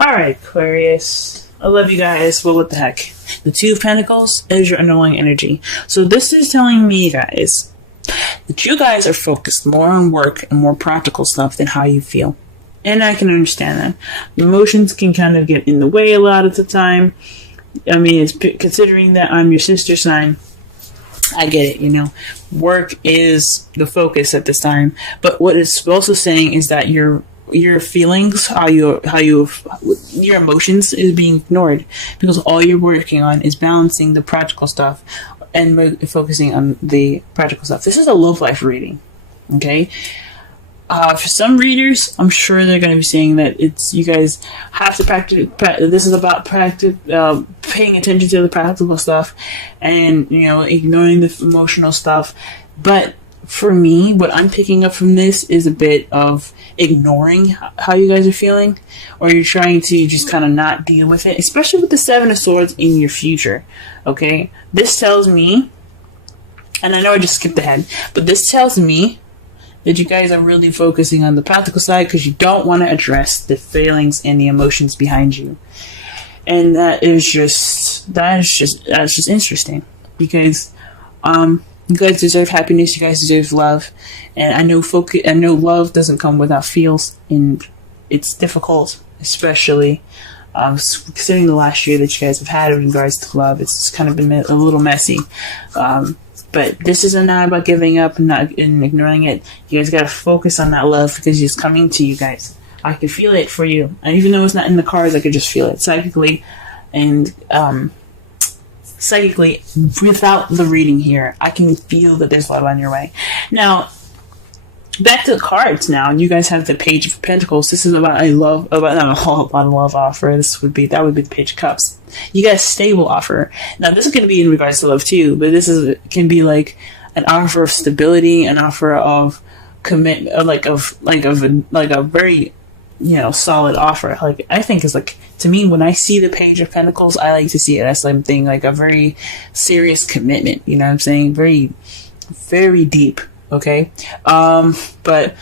Alright, Aquarius. I love you guys. Well, what the heck? The Two of Pentacles is your underlying energy. So this is telling me, guys, that you guys are focused more on work and more practical stuff than how you feel. And I can understand that. Emotions can kind of get in the way a lot of the time. I mean, considering that I'm your sister sign, I get it, you know. Work is the focus at this time. But what it's also saying is that your feelings, your emotions is being ignored, because all you're working on is balancing the practical stuff and focusing on the practical stuff. This is a love life reading, okay? For some readers, I'm sure they're going to be saying that you guys have to practice. This is about paying attention to the practical stuff, and ignoring the emotional stuff. But for me, what I'm picking up from this is a bit of ignoring how you guys are feeling, or you're trying to just kind of not deal with it, especially with the Seven of Swords in your future. Okay, this tells me, and I know I just skipped ahead, but this tells me that you guys are really focusing on the practical side because you don't want to address the feelings and the emotions behind you. And that's just interesting, because you guys deserve happiness, you guys deserve love, and I know love doesn't come without feels, and it's difficult, especially considering the last year that you guys have had in regards to love. It's kind of been a little messy. But this isn't not about giving up and ignoring it. You guys gotta focus on that love, because it's coming to you guys. I can feel it for you. And even though it's not in the cards, I could just feel it psychically. And psychically, without the reading here, I can feel that there's love on your way. Now, back to the cards now. You guys have the Page of Pentacles. This is about a love offer. That would be the Page of Cups. You got a stable offer. Now, this is going to be in regards to love too, but this can be like an offer of stability, an offer of commitment, like a very solid offer. Like, I think it's like, to me, when I see the Page of Pentacles, I like to see it as something like a very serious commitment. You know what I'm saying? Very, very deep. Okay, but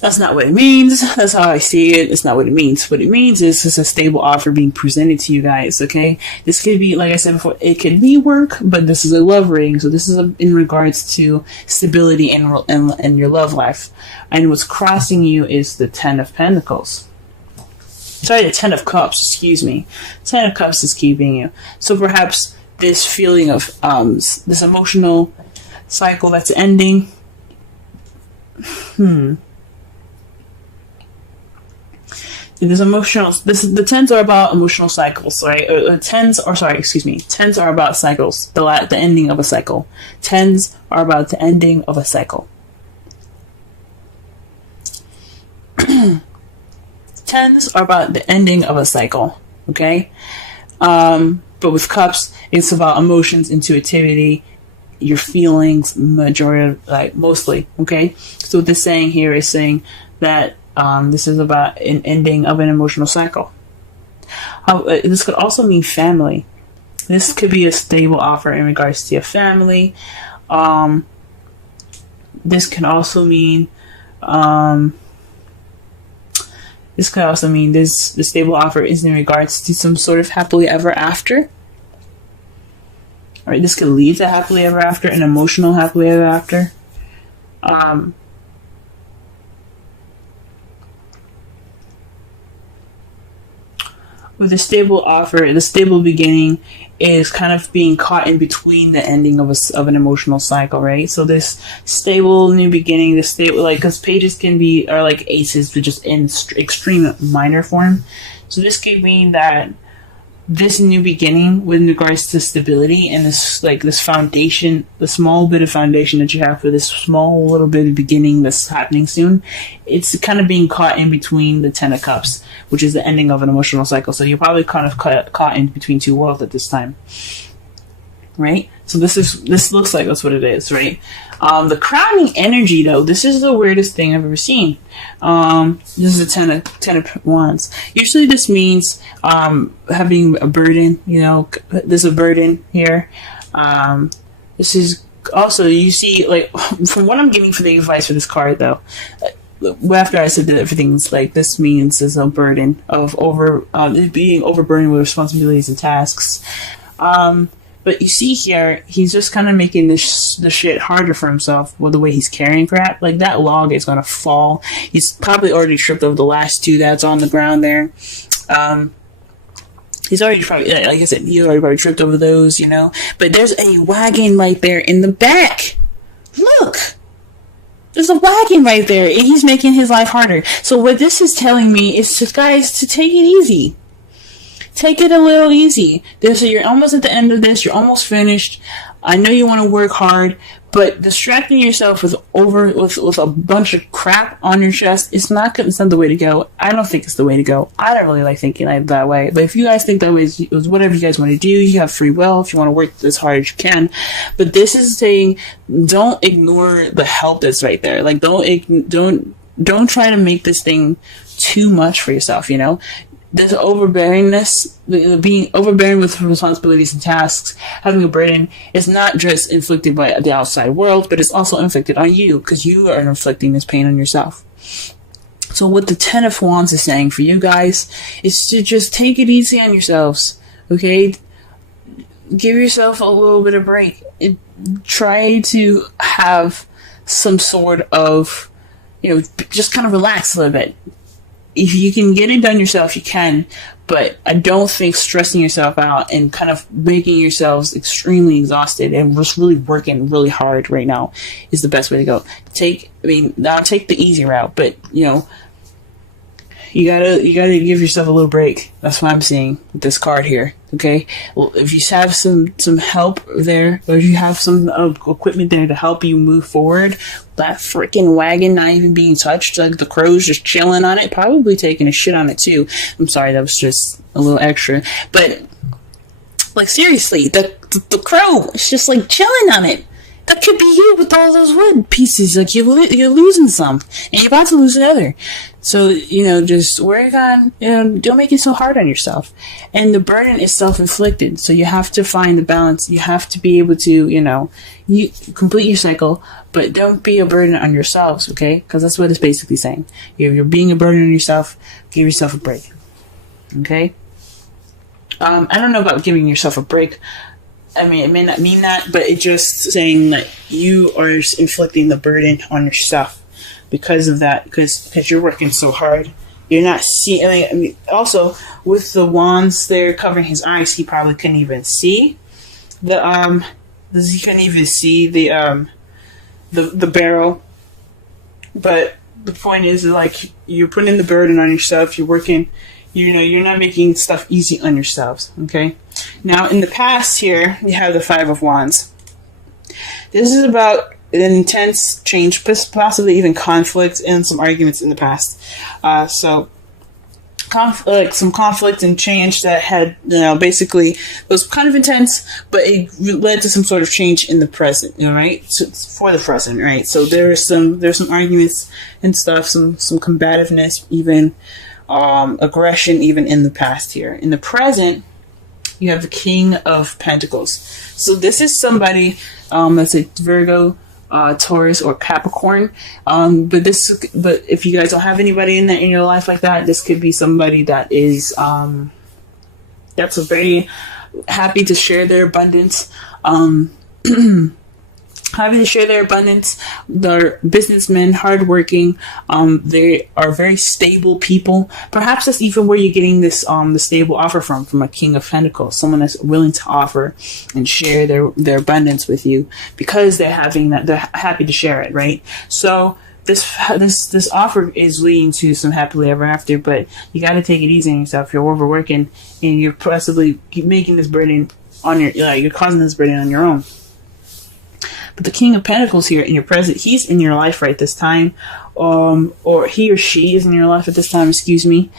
that's not what it means. That's how I see it. It's not what it means. What it means is it's a stable offer being presented to you guys. Okay, this could be, like I said before, it could be work, but this is a love reading, so this is in regards to stability and your love life. And what's crossing you is the Ten of Pentacles. Sorry, the Ten of Cups. Excuse me. Ten of Cups is keeping you. So perhaps this feeling of this emotional cycle that's ending. The tens are about emotional cycles, right? Tens are about cycles. The ending of a cycle. Tens are about the ending of a cycle. Tens are about the ending of a cycle. Okay, but with cups, it's about emotions, intuitivity, your feelings, mostly. Okay, so what this saying here is saying that this is about an ending of an emotional cycle. This could also mean family. This could be a stable offer in regards to your family. This can also mean the stable offer is in regards to some sort of happily ever after. Alright, this could lead to happily ever after, an emotional happily ever after. With the stable offer, the stable beginning is kind of being caught in between the ending of an emotional cycle, right? So this stable new beginning, the stable, because pages are like aces, but just in extreme minor form. So this could mean that this new beginning with regards to stability and this foundation, the small bit of foundation that you have for this small little bit of beginning that's happening soon, it's kind of being caught in between the Ten of Cups, which is the ending of an emotional cycle. So you're probably kind of caught in between two worlds at this time, right? So this looks like that's what it is, right? The crowning energy, though, this is the weirdest thing I've ever seen. This is a ten of Wands. Usually this means having a burden. There's a burden here. This is also, you see, like, from what I'm getting for the advice for this card, though, after I said that everything's like this means is a burden of being overburdened with responsibilities and tasks. But you see here, he's just kind of making the shit harder for himself with the way he's carrying crap. Like, that log is going to fall. He's probably already tripped over the last two that's on the ground there. He's already probably, like I said, he already probably tripped over those, you know. But there's a wagon right there in the back. Look! There's a wagon right there, and he's making his life harder. So what this is telling me is, guys, to take it easy. Take it a little easy. So you're almost at the end of this. You're almost finished. I know you want to work hard, but distracting yourself with a bunch of crap on your chest, it's not the way to go. I don't think it's the way to go. I don't really like thinking that way. But if you guys think that way, it's whatever you guys want to do. You have free will if you want to work as hard as you can. But this is saying, don't ignore the help that's right there. Like, don't try to make this thing too much for yourself, you know? This overbearingness, being overbearing with responsibilities and tasks, having a burden, is not just inflicted by the outside world, but it's also inflicted on you, because you are inflicting this pain on yourself. So what the Ten of Wands is saying for you guys is to just take it easy on yourselves, okay? Give yourself a little bit of break. Try to have some sort of, just kind of relax a little bit. If you can get it done yourself, you can, but I don't think stressing yourself out and kind of making yourselves extremely exhausted and just really working really hard right now is the best way to go. Now take the easy route, but you gotta give yourself a little break. That's what I'm seeing with this card here. Okay, well, if you have some help there, or if you have some equipment there to help you move forward, that freaking wagon not even being touched, like the crow's just chilling on it, probably taking a shit on it too. I'm sorry, that was just a little extra, but like seriously, the crow is just like chilling on it. That could be you with all those wood pieces. Like you're losing some, and you're about to lose another. So just work on. Don't make it so hard on yourself. And the burden is self-inflicted. So you have to find the balance. You have to be able to, you complete your cycle, but don't be a burden on yourselves. Okay, because that's what it's basically saying. If you're being a burden on yourself, give yourself a break. Okay. I don't know about giving yourself a break. I mean, it may not mean that, but it's just saying that you are inflicting the burden on yourself because of that, because you're working so hard. You're not seeing. I mean, also with the wands there covering his eyes, he probably couldn't even see the barrel. But the point is, like, you're putting the burden on yourself. You're working. You're not making stuff easy on yourselves. Okay. Now, in the past here, you have the Five of Wands. This is about an intense change, possibly even conflict and some arguments in the past. Some conflict and change that had, basically was kind of intense, but it led to some sort of change in the present, right? So, for the present, right? So there's some arguments and stuff, some combativeness, even aggression, even in the past here. In the present, you have the King of Pentacles. So this is somebody that's a Virgo, Taurus, or Capricorn. But if you guys don't have anybody in your life like that, this could be somebody that is that's very happy to share their abundance. Happy to share their abundance. They're businessmen, hardworking. They are very stable people. Perhaps that's even where you're getting this the stable offer from a King of Pentacles, someone that's willing to offer and share their abundance with you because they're happy to share it, right? So this offer is leading to some happily ever after, but you got to take it easy on yourself. You're overworking, and you're possibly making this burden on you're causing this burden on your own. But the King of Pentacles here in your present, he's in your life right this time, or he or she is in your life at this time, excuse me,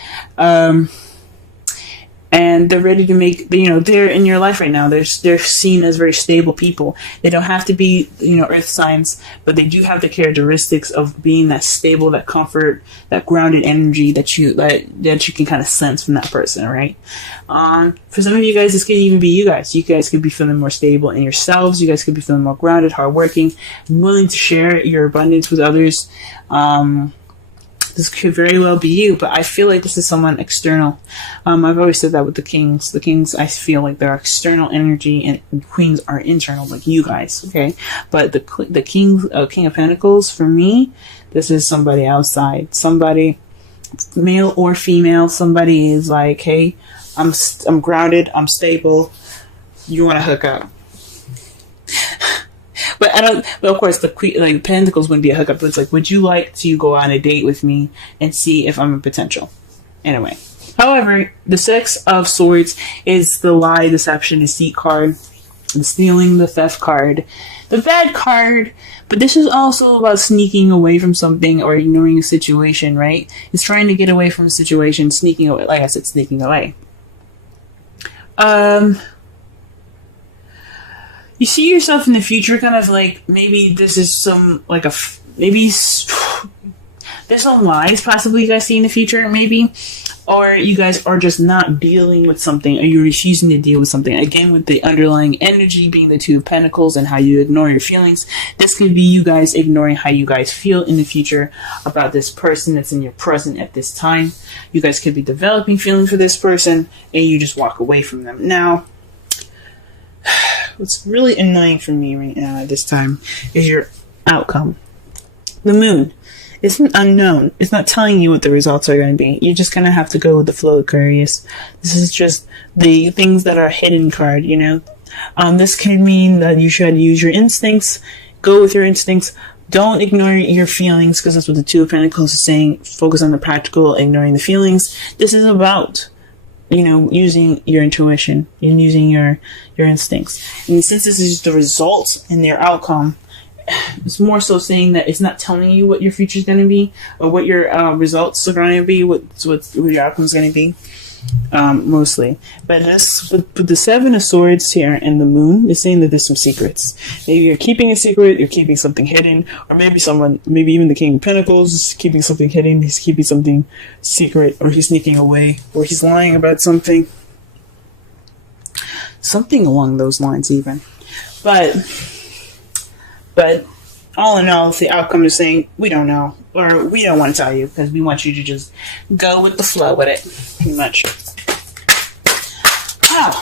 and they're ready to make, they're in your life right now. They're seen as very stable people. They don't have to be, earth signs, but they do have the characteristics of being that stable, that comfort, that grounded energy that you can kind of sense from that person, right? For some of you guys, this could even be you guys. You guys could be feeling more stable in yourselves. You guys could be feeling more grounded, hardworking, willing to share your abundance with others. This could very well be you, but I feel like this is someone external. I've always said that with the kings. The kings, I feel like they're external energy, and queens are internal, like you guys, okay? But the king of pentacles, for me, this is somebody outside. Somebody, male or female, somebody is like, hey, I'm grounded, I'm stable, you want to hook up. But I don't. But of course, the queen, like pentacles, wouldn't be a hookup. But it's like, would you like to go on a date with me and see if I'm a potential? Anyway, however, the Six of Swords is the lie, deception, deceit card, the stealing, the theft card, the bad card. But this is also about sneaking away from something or ignoring a situation. Right? It's trying to get away from a situation, sneaking away. Like I said, sneaking away. You see yourself in the future, kind of like maybe this is some like maybe there's some lies possibly you guys see in the future, maybe, or you guys are just not dealing with something, or you're refusing to deal with something. Again, with the underlying energy being the Two of Pentacles and how you ignore your feelings, this could be you guys ignoring how you guys feel in the future about this person that's in your present at this time. You guys could be developing feelings for this person, and you just walk away from them. Now, what's really annoying for me right now at this time is your outcome. The moon. It's unknown. It's not telling you what the results are going to be. You're just going to have to go with the flow, Aquarius. This is just the things that are hidden card, you know. This could mean that you should use your instincts. Go with your instincts. Don't ignore your feelings, because that's what the Two of Pentacles is saying. Focus on the practical, ignoring the feelings. This is about, you know, using your intuition and using your instincts. And since this is the results and their outcome, it's more so saying that it's not telling you what your future is going to be or what your results are going to be, what your outcome is going to be, mostly. But this, with the Seven of Swords here and the Moon, is saying that there's some secrets. Maybe you're keeping a secret, you're keeping something hidden, or maybe even the King of Pentacles is keeping something hidden, he's keeping something secret, or he's sneaking away, or he's lying about something. Something along those lines even. But all in all, the outcome is saying, we don't know, or we don't want to tell you, because we want you to just go with the flow with it, pretty much. Wow.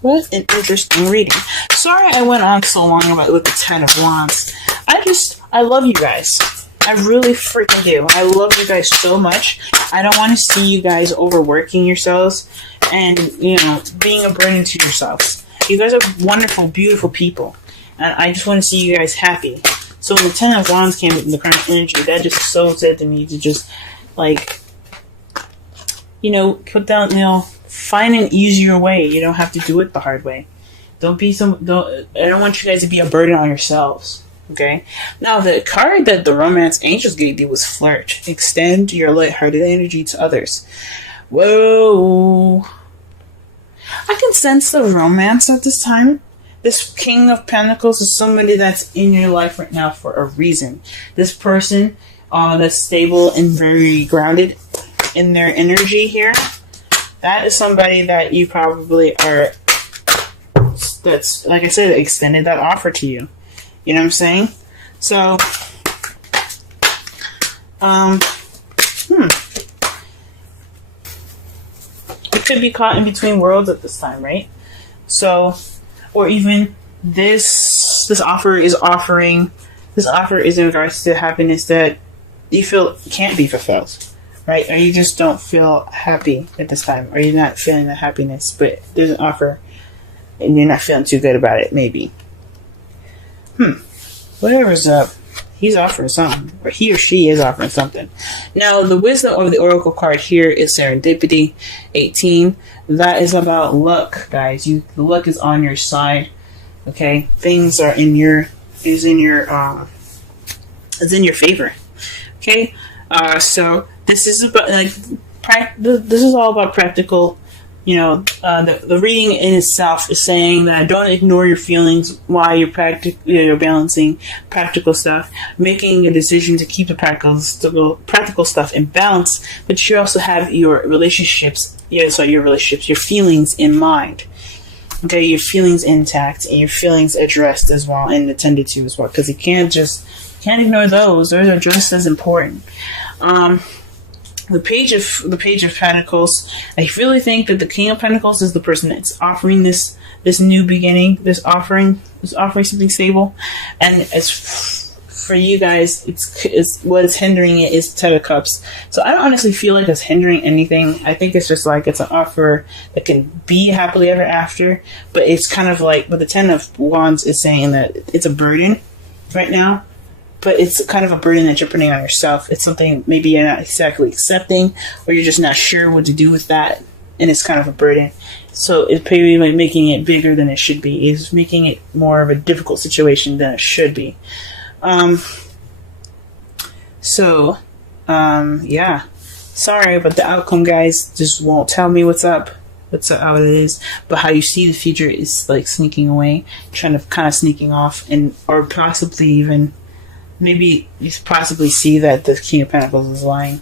What an interesting reading. Sorry I went on so long with the Ten of Wands. I love you guys. I really freaking do. I love you guys so much. I don't want to see you guys overworking yourselves and, you know, being a burden to yourselves. You guys are wonderful, beautiful people. And I just want to see you guys happy. So when the Ten of Wands came in the current energy, that just so said to me to just, like, you know, put down, you know, find an easier way. You don't have to do it the hard way. I don't want you guys to be a burden on yourselves. Okay? Now, the card that the Romance Angels gave you was Flirt. Extend your lighthearted energy to others. Whoa. I can sense the romance at this time. This King of Pentacles is somebody that's in your life right now for a reason. This person that's stable and very grounded in their energy here, that is somebody that you probably are, that's, like I said, extended that offer to you. You know what I'm saying? So, it could be caught in between worlds at this time, right? So, or even this offer is in regards to happiness that you feel can't be fulfilled, right? Or you just don't feel happy at this time, or you're not feeling the happiness, but there's an offer and you're not feeling too good about it, maybe. Whatever's up, he's offering something, or he or she is offering something. Now, the wisdom of the Oracle card here is Serendipity 18. That is about luck, guys. The luck is on your side. Okay, things are in your favor. Okay, so this is about this is all about practical. You know, the reading in itself is saying that don't ignore your feelings while you're balancing practical stuff, making a decision to keep the practical stuff in balance, but you also have your your feelings in mind. Okay, your feelings intact and your feelings addressed as well and attended to as well, because you can't ignore those. Those are just as important. The Page of Pentacles. I really think that the King of Pentacles is the person that's offering this new beginning, this offering something stable, and as for you guys, it's what is hindering it is the Ten of Cups. So I don't honestly feel like it's hindering anything. I think it's just like it's an offer that can be happily ever after, but it's kind of like, but the Ten of Wands is saying that it's a burden right now, but it's kind of a burden that you're putting on yourself. It's something maybe you're not exactly accepting, or you're just not sure what to do with that, and it's kind of a burden. So it's probably like making it bigger than it should be. It's making it more of a difficult situation than it should be. Yeah. Sorry, but the outcome, guys, just won't tell me what's up. That's how it is. But how you see the future is like sneaking away, kind of sneaking off, or possibly even, maybe you possibly see that the King of Pentacles is lying.